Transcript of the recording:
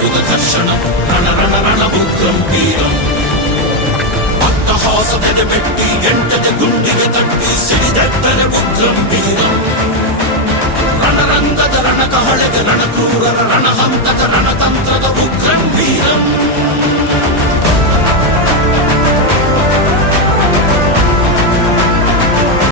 ಆಯುಧ ಘರ್ಷಣ ರಣ ರಣ ರಣ ಉಗ್ರಂ ವೀರಂ ಅಟ್ಟಹಾಸದೆಗೆ ಬೆಟ್ಟಿ ಎಂಟದೆ ಗುಂಡಿಗೆ ತಟ್ಟಿ ಸಿಡಿದೆಟ್ಟರೆ ಉಗ್ರಂ ವೀರಂ ರಣರಂಗದ ರಣಕಹಳೆಗೆ ರಣಕ್ರೂರರ ರಣಹಂತಕ ರಣತಂತ್ರದ ಉಗ್ರಂ ವೀರಂ